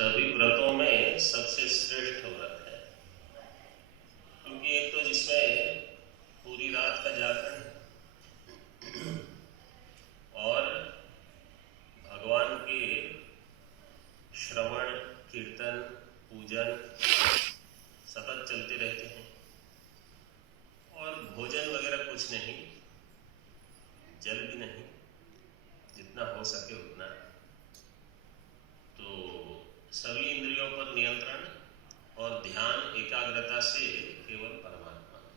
सभी व्रतों में सबसे श्रेष्ठ व्रत है, क्योंकि एक तो जिसमें पूरी रात का जागरण है और भगवान के श्रवण कीर्तन पूजन सतत चलते रहते हैं और भोजन वगैरह कुछ नहीं, जल भी नहीं, जितना हो सके उतना। तो सभी इंद्रियों पर नियंत्रण और ध्यान एकाग्रता से केवल परमात्मा में,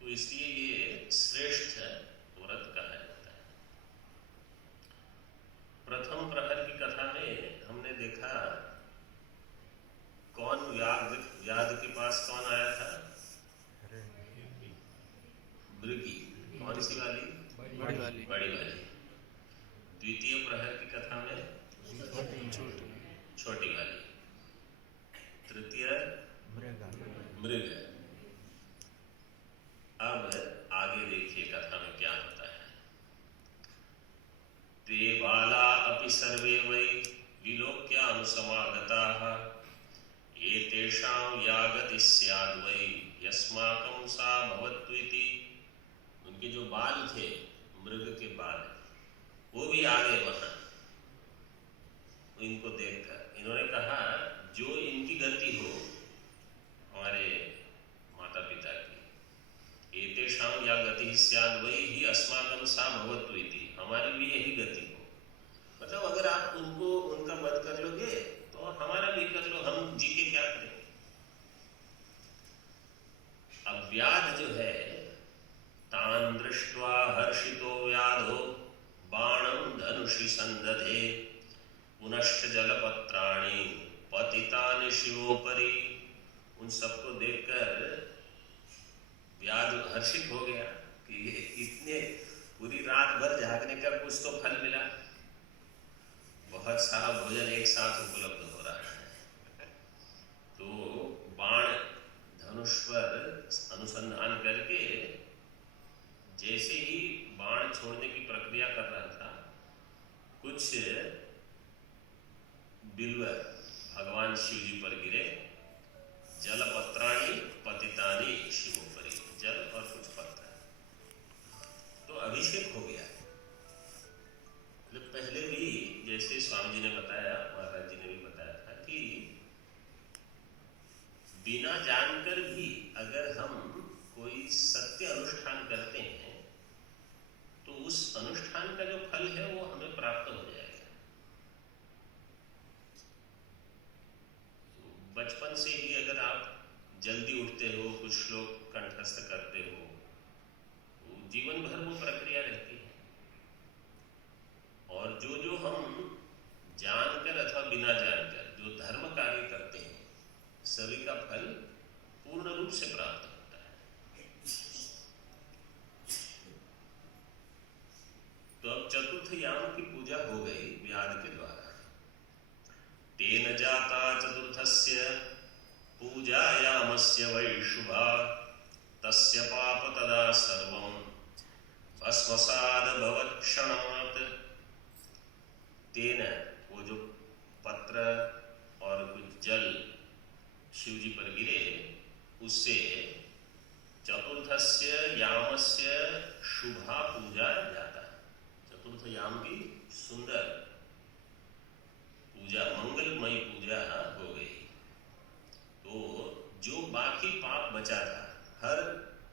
तो इसलिए ये श्रेष्ठ व्रत कहा जाता है। प्रथम प्रहर की कथा में हमने देखा कौन व्याध के पास कौन आया था? मृगी। कौन सी वाली? बड़ी वाली। द्वितीय प्रहर की कथा में छोटी वाली। तृतीय मृग। अब आगे देखिए कथा में क्या होता है। ते बाला अपि सर्वे वै विलोक्यानुसमागताः एतेषां या गतिः स्याद् वै यस्माकं सा भवतु इति। उनके जो बाल थे, मृग के बाल, वो भी आ गए वहां। इनको देखकर इन्होंने कहा जो इनकी गति हो हमारे माता पिता की, एतेषां या गतिः स्याद् वै हि अस्माकं सा भवतु इति, हमारी भी यही गति हो। मतलब अगर आप उनको उनका वध कर लोगे तो हमारा भी कर लो, हम जी के क्या करेंगे। अब व्याध जो है, तान दृष्ट्वा हर्षितो व्याधो बाणं धनुषि संदधे पुनश्च जलपत्राणि पतितानि शिवोपरि। उन सबको देखकर व्याध हर्षित हो गया कि इतने पूरी रात भर जागने का कुछ तो फल मिला, बहुत सारा भोजन एक साथ उपलब्ध हो रहा है। तो बाण धनुष पर अनुसंधान करके जैसे ही बाण छोड़ने की प्रक्रिया कर रहा था, कुछ बिल्वर भगवान शिव जी पर गिरे। जलपत्राणि पतितानि शिवोपरि, जल और कुछ पत्थर, तो अभिषेक हो गया। मतलब पहले भी जैसे स्वामी जी ने बताया, महाराज जी ने भी बताया था कि बिना जानकर भी अगर हम कोई सत्य अनुष्ठान करते हैं तो उस अनुष्ठान का जो फल है वो हमें प्राप्त हो जाएगा। तो बचपन से ही अगर आप जल्दी उठते हो, कुछ श्लोक कंठस्थ करते हो, तो जीवन भर वो प्रक्रिया रहती है। और जो जो हम जानकर अथवा बिना जानकर जो धर्म कार्य करते हैं, सभी का फल पूर्ण रूप से प्राप्त होता है। तो अब चतुर्थ याम की पूजा हो गई व्याध के द्वारा। तेन जाता चतुर्थस्य पूजायामस्य वै शुभा तस्य पाप तदा सर्वं भस्मसाद भवत्क्षणात्। तेन, वो जो पत्र और कुछ जल शिव जी पर गिरे, उससे चतुर्थस्य यामस्य शुभा पूजा जाता। चतुर्थ याम की सुंदर पूजा, मंगलमयी पूजा हो गई। तो जो बाकी पाप बचा था, हर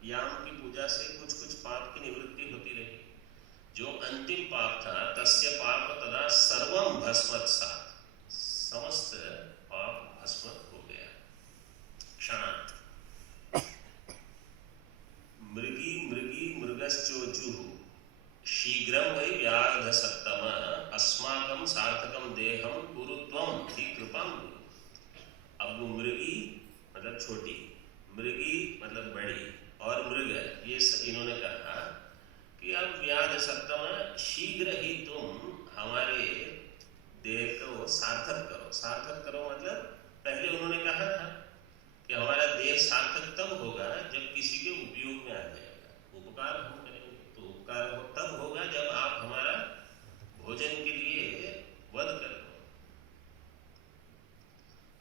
याम की पूजा से कुछ कुछ पाप की निवृत्ति होती रही। जो अंतिम पाप था, तस्य पाप तदा सर्वं भस्मत्सात्, समस्त पाप भस्म हो गया क्षणात्। मृगी मृगी मृगश्चोजुः शीघ्रं वै व्याध सत्तम अस्माकं सार्थकं देहं कुरु त्वं हि कृपां कुरु। अब वो मृगी मतलब छोटी, मृगी मतलब बड़ी, और मृग, ये इन्होंने कहा कि अब व्याध सत्तम, शीघ्र ही तुम हमारे देह को सार्थक करो। सार्थक करो मतलब पहले उन्होंने कहा था कि हमारा देह सार्थक तब होगा जब किसी के उपयोग में आ जाएगा, उपकार हम करेंगे। तो उपकार तब होगा जब आप हमारा भोजन के लिए वध कर दो।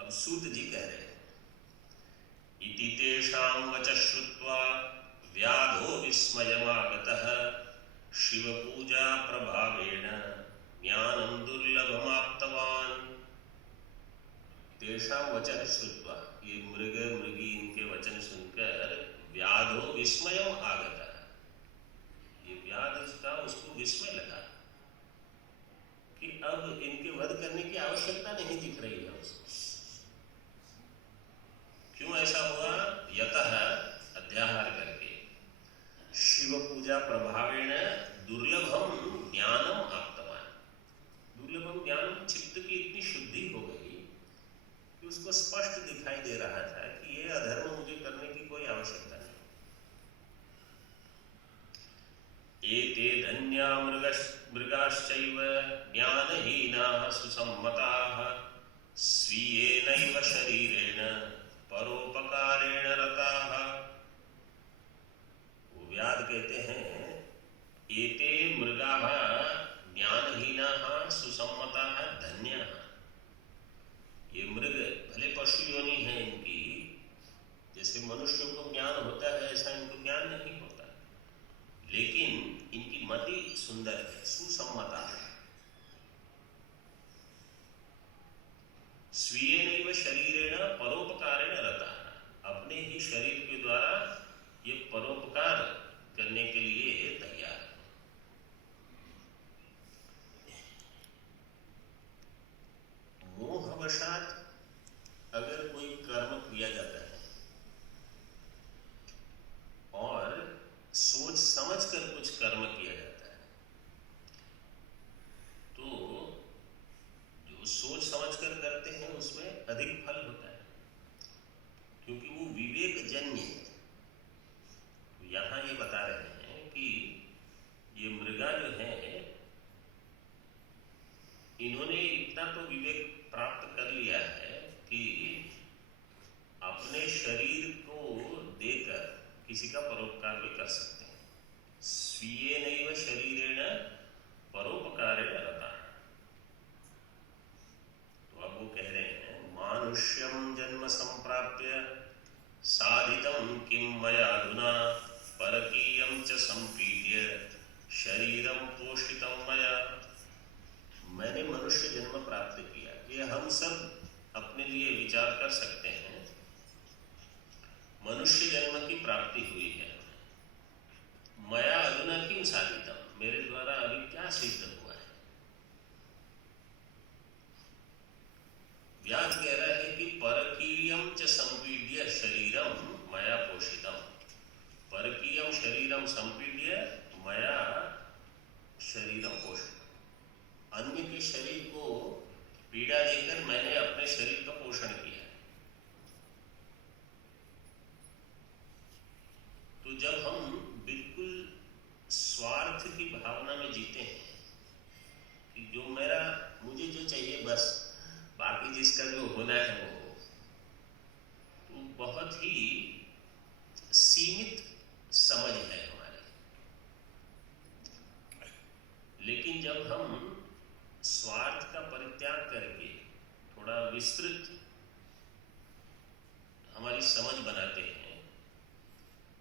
अब सूत जी कह रहे हैं, इति तेषां वच श्रुत्वा व्याधो विस्मयमागतः शिवपूजा प्रभावेण ज्ञानं दुर्लभमाप्तवान्। तेषां वचः श्रुत्वा, ये मृग मृगी इनके वचन सुनकर व्याधो विस्मयम आगतः, ये व्याध का उसको विस्मय लगा कि अब इनके वध करने की आवश्यकता नहीं दिख रही है उसको। क्यों ऐसा हुआ? यतः अध्याहार करके शिव पूजा प्रभावेण दुर्लभम ज्ञानम आप्तवान। दुर्लभम ज्ञान, चित्त की इतनी शुद्धि हो गई कि उसको स्पष्ट दिखाई दे रहा था कि ये अधर्म मुझे करने की कोई आवश्यकता नहीं। एते धन्या मृगाश्चैव ज्ञानहीनाः सुसम्मताः स्वीयेनैव शरीरेण परोपकारेण रताः। वो व्याध कहते हैं, एते मृगाः ज्ञानहीनाः सुसम्मताः धन्याः। ये मृग भले पशु योनि है इनकी, जैसे मनुष्यों को ज्ञान होता है ऐसा इनको ज्ञान नहीं होता, लेकिन इनकी मति सुंदर है, सुसम्मता है। स्वीयेनैव शरीरेण परोपकारेण रताः, अपने ही शरीर के द्वारा ये परोपकार करने के लिए तैयार है। मोहवशात अगर कोई कर्म किया जाता है और सोच समझकर कुछ कर्म किया जाता है, तो जो सोच समझकर करते हैं उसमें अधिक फल होता है, क्योंकि वो विवेक जन्य है। तो यहां ये बता रहे हैं कि ये मृगा जो है, इन्होंने इतना तो विवेक प्राप्त कर लिया है कि अपने शरीर को देकर किसी का परोपकार भी कर सकते हैं। स्वीयेनैव शरीरेण परोपकारेण रताः। तो अब वो कह रहे हैं, मानुष्यं जन्म संप्राप्य साधितं किं मया अधुना परकीयं च संपीड्य शरीरं पोषितं मया। मैंने मनुष्य जन्म प्राप्त किया, ये हम सब अपने लिए विचार कर सकते हैं। मनुष्य जन्म की प्राप्ति हुई है, मया अधुना किं साधितम, मेरे द्वारा अभी क्या सिद्ध हुआ है। व्यास कह रहा है कि परकीयम च संपीड्य शरीरम मया पोषितम। परकीयम शरीरम संपीड्य मया शरीरम पोषितम। अन्य के शरीर को पीड़ा देकर मैंने अपने शरीर का पोषण किया। तो जब हम बिल्कुल स्वार्थ की भावना में जीते हैं कि जो मेरा, मुझे जो चाहिए बस, बाकी जिसका जो होना है वो हो, तो बहुत ही सीमित समझ है हमारी। लेकिन जब हम स्वार्थ का परित्याग करके थोड़ा विस्तृत हमारी समझ बनाते हैं,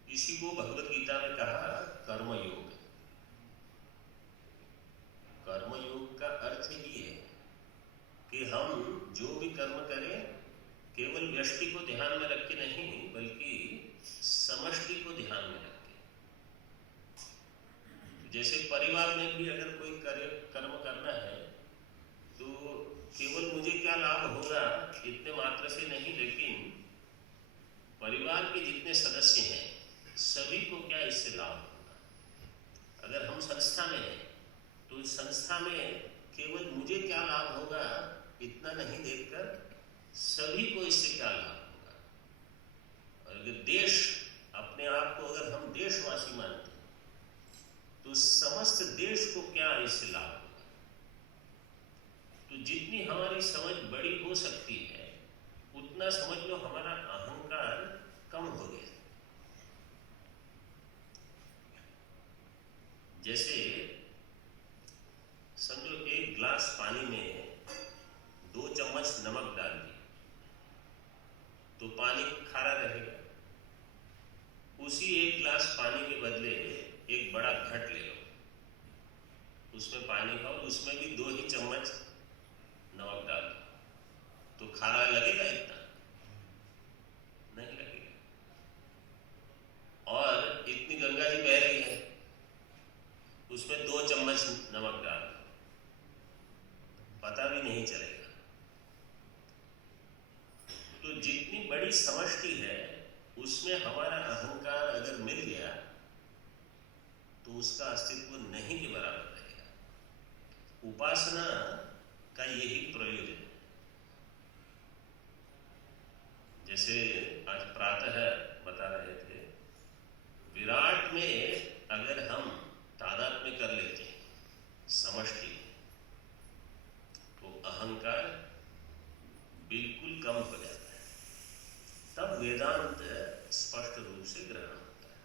इसी को भगवत गीता में कहा कर्मयोग। कर्मयोग का अर्थ ही है कि हम जो भी कर्म करें केवल व्यष्टि को ध्यान में रख के नहीं, बल्कि समष्टि को ध्यान में रख के। जैसे परिवार में भी अगर कोई कर्म करना है तो केवल मुझे क्या लाभ होगा इतने मात्र से नहीं, लेकिन परिवार के जितने सदस्य हैं सभी को क्या इससे लाभ होगा। अगर हम संस्था में हैं तो संस्था में केवल मुझे क्या लाभ होगा इतना नहीं देखकर सभी को इससे क्या लाभ होगा। और अगर देश, अपने आप को अगर हम देशवासी मानते हैं तो समस्त देश को क्या इससे लाभ होगा। तो जितनी हमारी समझ बड़ी हो सकती है उतना समझ लो हमारा अहंकार कम हो गया। जैसे समझो एक ग्लास पानी में 2 चम्मच नमक डाल दिए, तो पानी खारा रहेगा। उसी एक गिलास पानी के बदले एक बड़ा घट ले लो, उसमें पानी खाओ, उसमें भी 2 ही चम्मच नमक डाल दो, तो खारा लगेगा? इतना नहीं लगेगा। और इतनी गंगा जी बह रही है, उसमें 2 चम्मच नमक डाल दो, पता भी नहीं चलेगा। तो जितनी बड़ी समष्टि है उसमें हमारा अहंकार अगर मिल गया तो उसका अस्तित्व नहीं के बराबर रहेगा। उपासना का यही प्रयोजन है। जैसे आज प्रातः बता रहे थे, विराट में अगर हम तादात्म्य कर लेते हैं समष्टि, तो अहंकार बिल्कुल कम हो जाता है। तब वेदांत स्पष्ट रूप से ग्रहण होता है।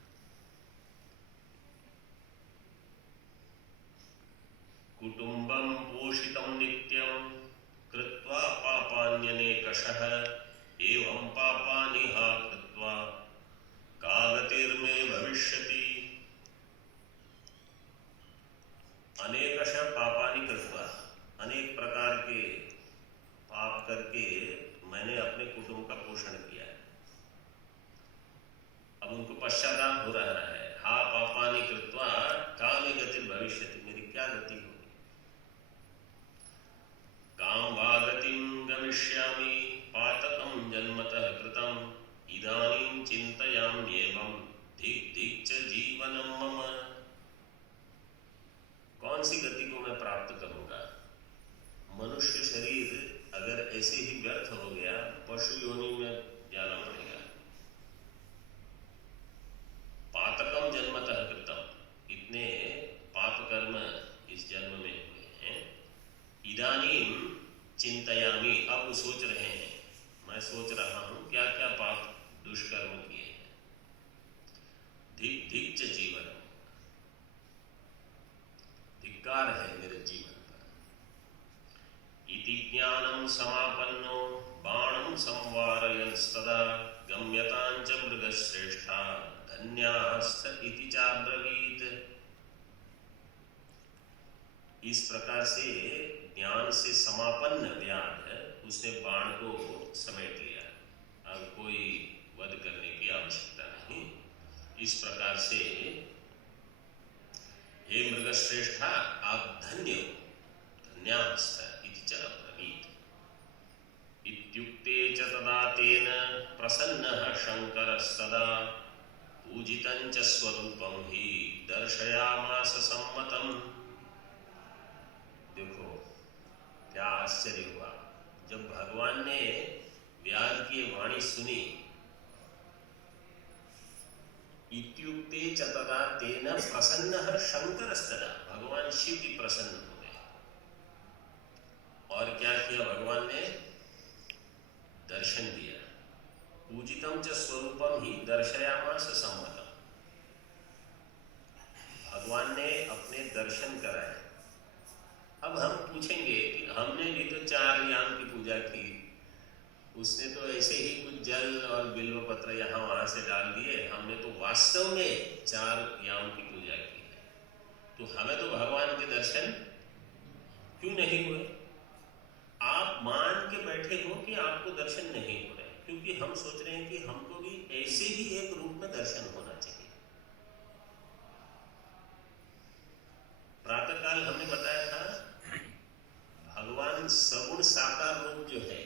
कुटुंबं पोषितं नित्यं कृत्वा पापान्यनेकशः एवं पापानि हा कृत्वा का गतिर्मे भविष्यति। अनेकशः पापानि कृत्वा, अनेक प्रकार के पाप करके मैंने अपने कुटुंब का पोषण किया है। अब उनको पश्चाताप हो रहा है, हा पापानि कृत्वा का मे गतिर् भविष्यति, मेरी क्या गति होगी। काम वा गतिं गमिष्यामि पातकं जन्मतः कृतं इदानीं चिन्तयाम्येवं धिक् धिक् च जीवनं मम। कौन सी गति को मैं प्राप्त करूंगा? मनुष्य शरीर अगर ऐसे ही व्यर्थ हो गया, पशु योनि में जाना पड़ेगा। पातकम जन्मतः कृतम, इतने पाप कर्म इस जन्म में हुए हैं। इदानीं चिंतयामि, अब वो सोच रहे हैं, मैं सोच रहा हूं क्या क्या पाप दुष्कर्म किए हैं। धिक् धिक् च जीवनम, धिक्कार है मेरे जीवन पर। इति ज्ञानं समापन्नो बाणं संवारयंस्तदा गम्यतां च मृगश्रेष्ठा धन्यास्त इति चाब्रवीत। इस प्रकार से ज्ञान से समापन्न व्याध उसने बाण को समेट लिया। अब कोई वध करने की आवश्यकता नहीं। इस प्रकार से हे मृगश्रेष्ठा, आप धन्य हो, धन्यास्त इति च अब्रवीत। इत्युक्ते च तदा तेन प्रसन्नः शंकरः सदा पूजितं च स्वरूपं हि दर्शयामास सम्मतम्। देखो क्या आश्चर्य हुआ जब भगवान ने व्याध की वाणी सुनी। इत्युक्ते च तदा तेन प्रसन्नः शंकरस्तदा, भगवान शिव भी प्रसन्न हो गए। और क्या किया भगवान ने? दर्शन दिया। पूजितम च स्वरूपम ही दर्शयामास सम्मतम, भगवान ने अपने दर्शन कराए। अब हम पूछेंगे कि हमने भी तो 4 याम की पूजा की, उसने तो ऐसे ही कुछ जल और बिल्व पत्र यहाँ वहां से डाल दिए, हमने तो वास्तव में 4 याम की पूजा की है, तो हमें तो भगवान के दर्शन क्यों नहीं हुए? आप मान के बैठे हो कि आपको दर्शन नहीं हो रहे, क्योंकि हम सोच रहे हैं कि हमको भी ऐसे ही एक रूप में दर्शन होना चाहिए। प्रातःकाल हमने बताया था भगवान सगुण साकार रूप जो है,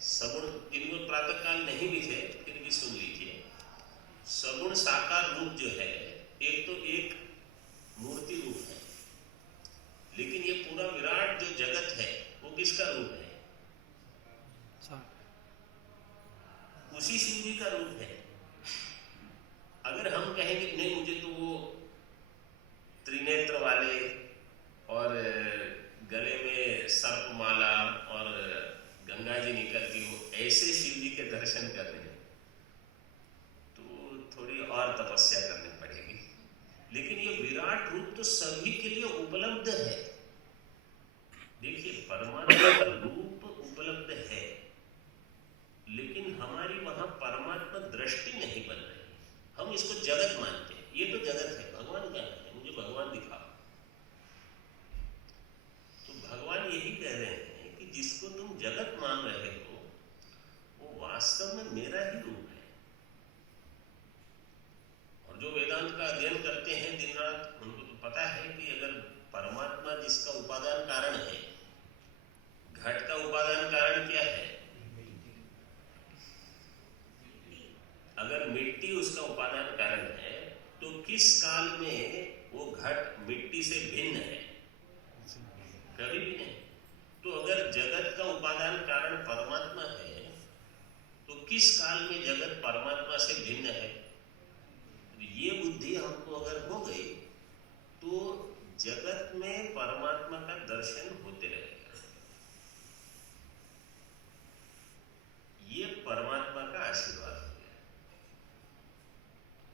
सगुण, इनको प्रातःकाल नहीं भी थे फिर भी सुन लीजिए। सगुण साकार रूप जो है, एक तो एक मूर्ति रूप है, लेकिन ये पूरा विराट जो जगत है वो किसका रूप है? उसी शिव जी का रूप है। अगर हम कहेंगे नहीं मुझे तो वो त्रिनेत्र वाले और गले में सर्पमाला और गंगा जी निकलती हो, ऐसे शिव जी के दर्शन करने हैं तो थोड़ी और तपस्या करनी पड़ेगी। लेकिन ये विराट रूप तो सभी के लिए उपलब्ध है। देखिए परमात्मा का रूप उपलब्ध है, यही कह रहे हैं कि जिसको तुम जगत मान रहे हो वो वास्तव में मेरा ही रूप है। और जो वेदांत का अध्ययन करते हैं दिन रात, उनको तो पता है कि अगर परमात्मा जिसका उपादान कारण है, घट का उपादान कारण क्या है? अगर मिट्टी उसका उपादान कारण है तो किस काल में वो घट मिट्टी से भिन्न है? कभी भी नहीं। तो अगर जगत का उपादान कारण परमात्मा है तो किस काल में जगत परमात्मा से भिन्न है? ये बुद्धि हमको अगर हो गई तो जगत में परमात्मा का दर्शन होते रहेगा। ये परमात्मा का आशीर्वाद हो गया।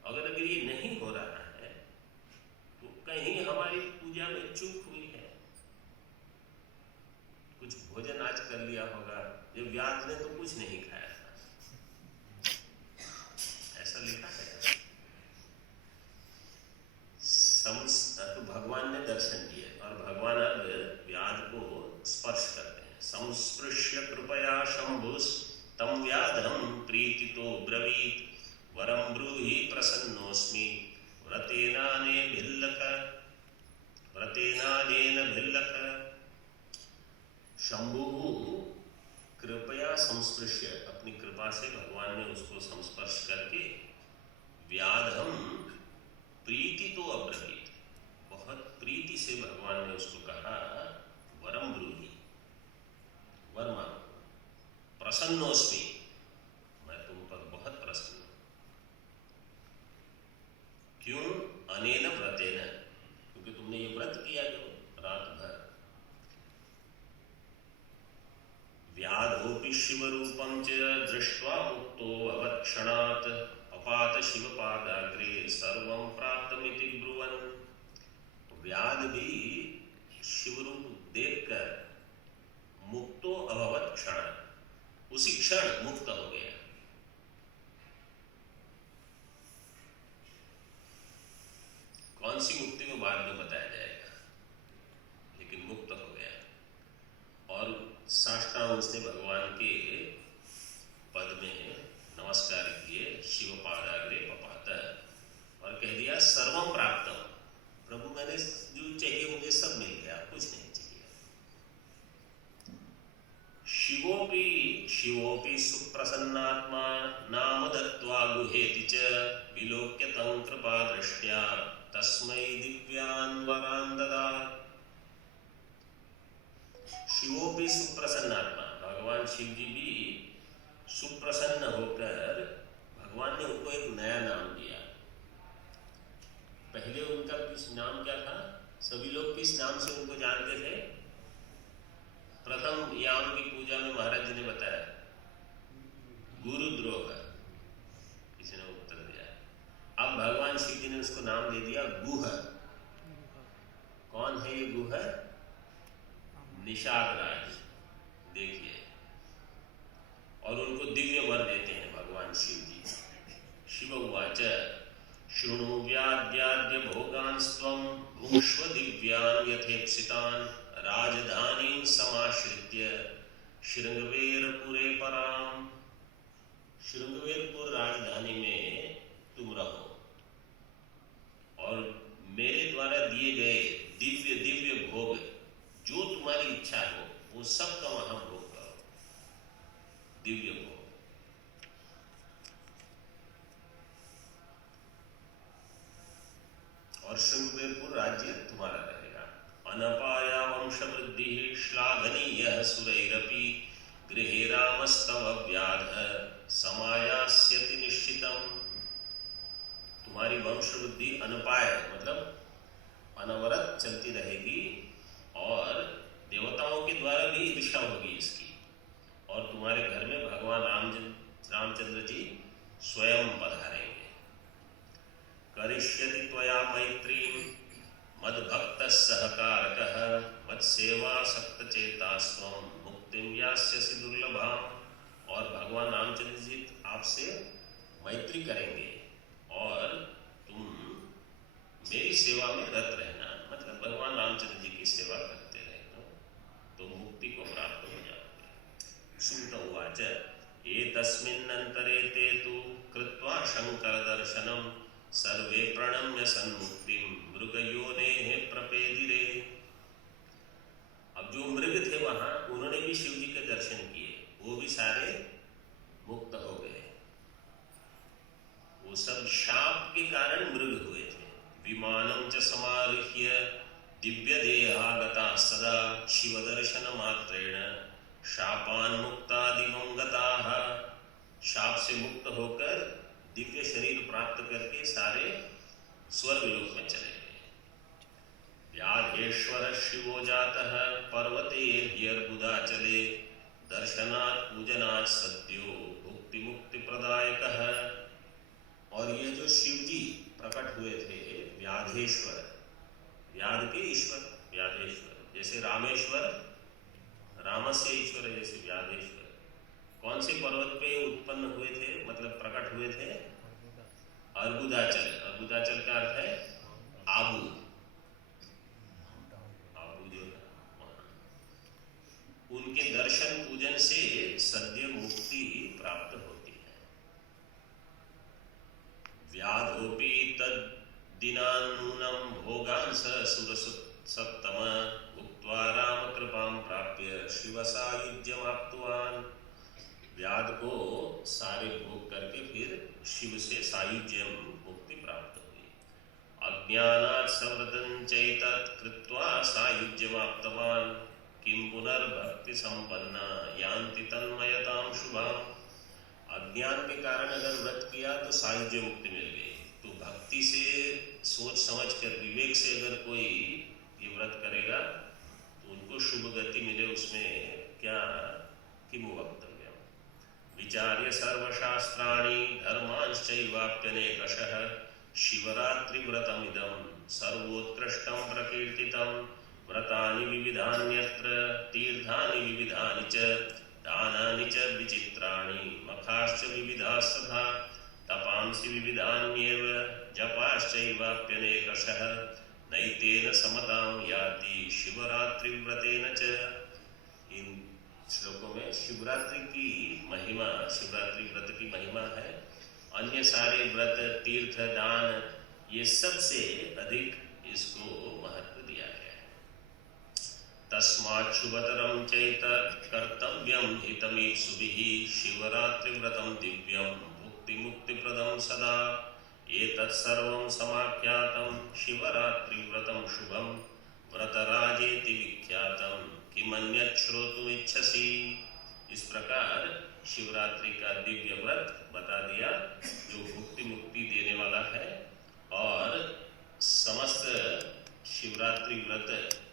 अगर ये नहीं हो रहा है तो कहीं हमारी पूजा में चूक हुई है। कुछ भोजन आज कर लिया होगा, ये व्यास ने तो कुछ नहीं खाया था, ऐसा लिखा है। तो भगवान ने दर्शन दिए और भगवान अब व्याध को स्पर्श करते हैं। संस्पृश्य कृपया शंभुस तम व्याधम प्रीतितो ब्रवीत वरम ब्रूहि प्रसन्नोस्मि व्रतेनानेन भिल्लक। शंभु कृपया संस्पृश्य, अपनी कृपा से भगवान ने उसको संस्पर्श करके व्याधम प्रीति तो अब्रवीत, बहुत प्रीति से भगवान ने उसको कहा वरम ब्रूहि, वर मांगो, प्रसन्नोस्मि, मैं तुम पर बहुत प्रसन्न हूं। क्यों? अनेन व्रतेन, क्योंकि तुमने ये व्रत किया जो रात भर। व्याधोपि शिवरूपं च दृष्ट्वा मुक्तो भवत्क्षणात् अपात शिवपादाग्रे सर्वं प्राप्तमिति ब्रुवन्। व्याध भी शिवरूप देखकर मुक्तो अभवत् क्षणात्, उसी क्षण मुक्त हो गया। कौन सी मुक्ति को बाद में बताया जाएगा, लेकिन मुक्त हो गया। और साष्टांग उसने भगवान के पद में नमस्कार किए, शिव पादाग्रे पपात, और कह दिया सर्वम प्राप्तम, प्रभु मैंने जो चाहिए मुझे सब मिल गया, कुछ नहीं चाहिए। शिवोपि सुप्रसन्नात्मा नाम दत्त्वा गुहेति च विलोक्य तं कृपा दृष्ट्या तस्मै दिव्यान् वरान् ददात्। शिवोपि सुप्रसन्नात्मा, भगवान शिव जी भी सुप्रसन्न होकर भगवान ने उनको एक नया नाम दिया। पहले उनका किस नाम क्या था? सभी लोग किस नाम से उनको जानते थे? प्रथम याम की पूजा में महाराज जी ने बताया गुरुद्रोह, किसी ने उत्तर दिया। अब भगवान शिव जी ने उसको नाम दे दिया गुह। कौन है ये गुह? निषादराज। देखिए, और उनको दिव्य वर देते हैं भगवान शिव जी। शिव उवाच शृणु व्याद्याद्य भोगांस्त्वं भुङ्क्ष्व दिव्यान् यथेप्सितान् राजधानीं समाश्रित्य शृंगवेरपुरे पराम्। शृंगवेरपुर राजधानी में तुम रहो और मेरे द्वारा दिए गए दिव्य दिव्य भोग, जो तुम्हारी इच्छा हो वो सब का वहां भोग करो, दिव्य भोग। और शृंगवेरपुर राज्य तुम्हारा रहेगा। अनपाया वंश वृद्धि श्लाघनीय सुरैरपि गृहे रामस्तव व्याध समायास्यति निश्चितम। तुम्हारी वंश वृद्धि अनपाय मतलब अनवरत चलती रहेगी और देवताओं के द्वारा भी ईर्ष्या होगी इसकी। और तुम्हारे घर में भगवान रामचंद्र जी स्वयं पधारेंगे। करिष्यति त्वया मैत्रीं मद्भक्तः सहकारकः मत्सेवासक्त चेतास्त्वं मुक्तिं यास्यसि दुर्लभाम्। और भगवान रामचंद्र जी आपसे मैत्री करेंगे और तुम मेरी सेवा में रत रहना, मतलब भगवान रामचंद्र जी की सेवा करते रहना। तो मुक्ति को प्राप्त हो जाओगे। सूत उवाच एतस्मिन्नन्तरे ते तु कृत्वा शंकर दर्शनम सर्वे प्रणम्य सन्मुक्तिं मृगयोनेः प्रपेदिरे। अब जो मृग थे वहां उन्होंने भी शिव जी के दर्शन किए, वो भी सारे मुक्त हो गए। वो सब शाप के कारण मृग हुए थे। विमानं च समारुह्य दिव्य देहागता सदा शिव दर्शन मात्रेण शापान मुक्ता दिवंगताः। शाप से मुक्त होकर दिव्य शरीर प्राप्त करके सारे स्वर्ग लोक में चले गए। व्याधेश्वर शिवो जातः पर्वते ह्यर्बुदाचले दर्शनात् पूजनात् सद्यो भुक्ति मुक्ति प्रदायकः। और ये जो शिव जी प्रकट हुए थे व्याधेश्वर, व्याध के ईश्वर व्याधेश्वर, जैसे रामेश्वर रामस्य ईश्वर, जैसे व्याधेश्वर। कौन से पर्वत पे उत्पन्न हुए थे, मतलब प्रकट हुए थे? अर्बुदाचल। अर्बुदाचल का अर्थ है आबू, आबू जो है वहां। उनके दर्शन पूजन से सद्य मुक्ति प्राप्त होती है। व्याधोपि तद्दिनान्नूनं भोगांस सुरसत्तम उक्त्वा राम कृपां प्राप्य शिव सायुज्यमाप्तवान्। व्याध को सारे भोग करके फिर शिव से सायुज्यम मुक्ति प्राप्त हुई। अज्ञानात् सवृतं चैतत् कृत्वा सायुज्यमाप्तवान् किं पुनर्भक्ति संपन्ना यान्ति तन्मयतां शुभाम्। अज्ञान के कारण अगर व्रत किया तो सायुज्य मुक्ति मिल गई, तो भक्ति से सोच समझ कर विवेक से अगर कोई ये व्रत करेगा तो उनको शुभ गति मिले। उसमें क्या किम वक्तव्यम्। विचार्य सर्वशास्त्राणि धर्मांश्चैवाप्यनेकशः शिवरात्रिव्रतमिदं सर्वोत्कृष्टं प्रकीर्तितं। व्रतानि विविधान्यत्र तीर्थानि विविधानि च दानानि च विचित्राणि मखाश्च विविधास्तथा तपांसि विविधान्येव जपाश्चैवाप्यनेकशः नैतेन समतां याति शिवरात्रिव्रतेन च। इन श्लोकों में शिवरात्रि की महिमा, शिवरात्रि व्रत की महिमा है। अन्य सारे व्रत तीर्थ दान ये सबसे अधिक इसको महत्व दिया गया है। तस्मात् शुभतरं चैतत् कर्तव्यं हितमीप्सुभिः शिवरात्रि व्रतं दिव्यं भुक्ति मुक्तिप्रदं सदा। एतत् सर्वं समाख्यातं शिवरात्रि व्रतं शुभं व्रतराजेति विख्यातं किमन्यत् श्रोतुमिच्छसि। इस प्रकार शिवरात्रि का दिव्य व्रत बता दिया जो भुक्ति मुक्ति देने वाला है। और समस्त शिवरात्रि व्रत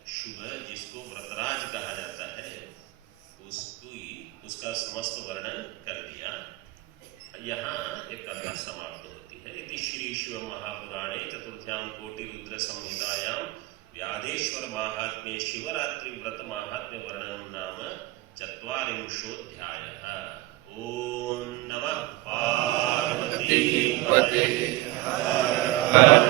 शुभ जिसको व्रतराज कहा जाता है उसका समस्त वर्णन कर दिया। यहाँ एक कथा समाप्त होती है। इति श्री शिव महापुराणे चतुर्थ्यां कोटि रुद्र संहितायां व्याधेश्वर माहात्म्ये शिवरात्रि व्रत महात्म्य वर्णनम नाम 40ोऽध्यायः। ओम नमः पार्वती पते हर हर